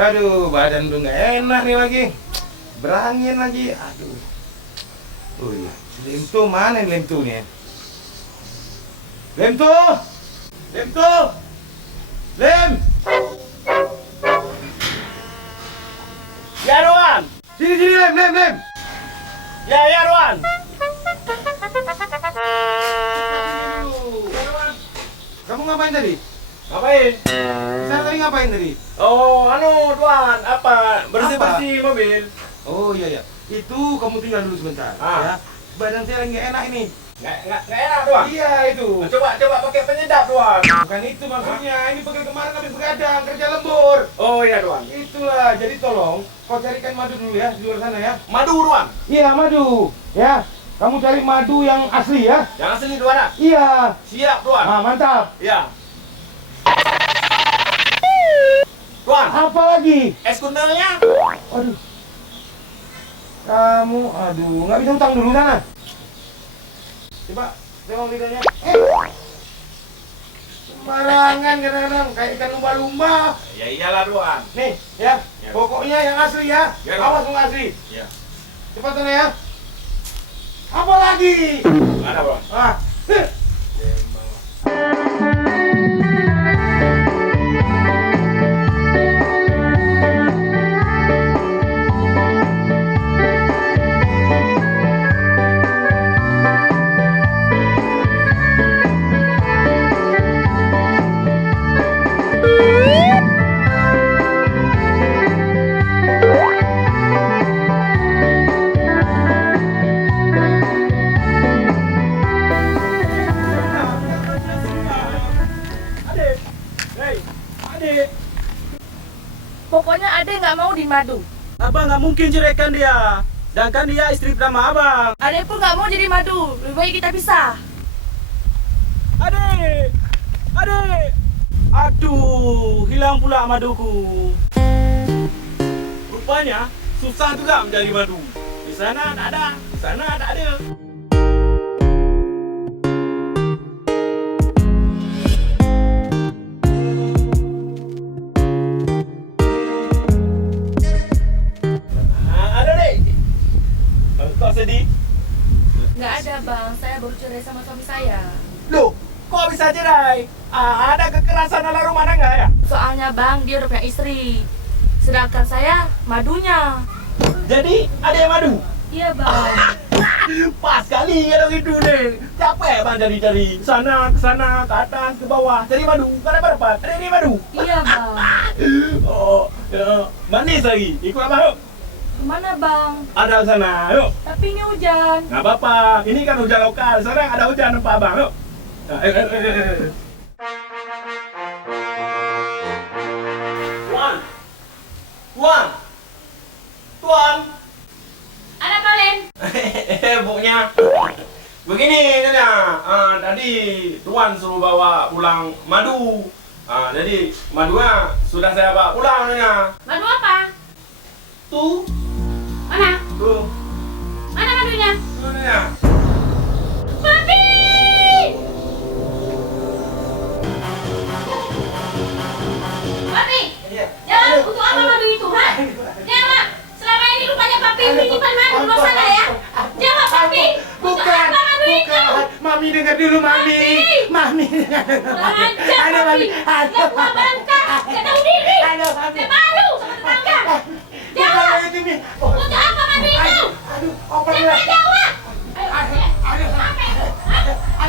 Aduh, badan tuh nggak enak nih lagi. Berangin lagi. Aduh. Oh iya. Lemto mana Lemto nih? Lemto! Lemto! Lem! Ya Ruan. Sini Lem. Ya Ruan. Kamu ngapain tadi? Ngapain? Saya tadi ngapain tadi? Oh, Tuan, apa? Bersih-bersih mobil. Oh iya. Itu kamu tinggal dulu sebentar. Ah. Ya. Badan saya lagi nggak enak ini. Nggak enak, Tuan. Iya itu. Nah, coba pakai penyedap, Tuan. Bukan itu maksudnya. Ini pakai kemarin habis begadang kerja lembur. Oh iya, Tuan. Itulah. Jadi tolong kau carikan madu dulu ya di luar sana ya. Madu, Tuan. Iya madu. Ya. Kamu cari madu yang asli ya. Yang asli, Tuan. Iya. Siap, Tuan. Ah mantap. Ya. Tuan, Apa lagi? es kundelnya. Aduh. Kamu, aduh, nggak bisa utang dulu sana. Coba, tengok lidahnya. Sembarangan kadang-kadang, kayak ikan lumba-lumba. Ya iyalah, Tuan. Nih, ya, Ya. pokoknya yang asli ya. Ya, Awas yang asli. Ya. Cepat sana ya. Apa lagi? Ada, Tuan. Ah, Adik. Hei, adik. Pokoknya Ade nggak mau di madu. Abang nggak mungkin ceraikan dia. Dan kan dia istri pertama abang. Ade pun nggak mau jadi madu. Lebih baik kita pisah. Adik. Aduh, hilang pula maduku. Rupanya susah juga menjadi madu. Di sana tak ada, di sana tak ada. Ada deh. Kau sedih? Nggak ada bang. Saya baru cerai sama suami saya. Loh, kok bisa cerai? Ada kekerasan dalam rumah tangga ya? Soalnya bang dia udah punya istri. Sedangkan saya madunya. Jadi ada yang madu? Iya bang. Pas kali kalau gitu nih. Capek bang cari-cari sana ke sana ke atas ke bawah cari madu. Gak dapat. Ada ini madu. Iya bang. Oh, ya. Manis lagi. Ikut abang yuk. Kemana bang? Ada ke sana yuk. Tapi ini hujan. Nggak apa-apa. Ini kan hujan lokal. Sekarang ada hujan apa abang yuk. Nah, Tuan. Ada apa Len? Buknya begini katanya, tadi Tuan suruh bawa pulang madu. Jadi madunya sudah saya bawa pulang katanya. Madu apa? Tuh, Mana? tuh, Mana madunya? katanya. Papi! Papi! Iya. Jangan untuk apa madu itu, ha? Jawab. Selama ini rupanya papi menyimpan madu di luar sana ya? Jawab papi. Untuk apa madu itu? Mami dengar dulu Mami. Mami dengar dulu. Lancar Ada papi. Mami. Nggak tua bangka. Nggak tahu diri. Ada Mami. Saya malu sama tetangga. Jawab. Bukan itu Mi. Oh, Untuk apa madu itu? aduh, apa Cepat dia? jawab. Aduh, aduh, Apa?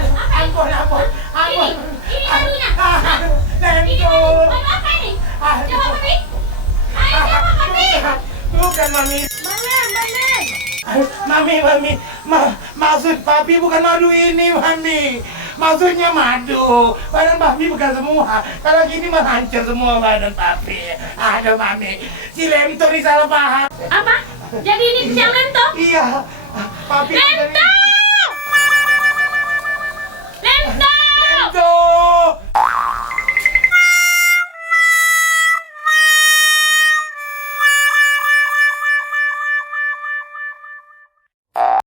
aduh, ampun. Ini madunya. Ini Lemto. madu apa ini? Jawab papi. Ayo jawab papi. Bukan Mami. Mana? Mami, maksud papi bukan madu ini, Mami. Maksudnya madu. Badan papi bukan semua. Kalau gini mah hancur semua badan papi. Aduh, Mami. Si Lemto ini salah paham. Apa? Jadi ini siang Lento? Iya. Papi. Lento!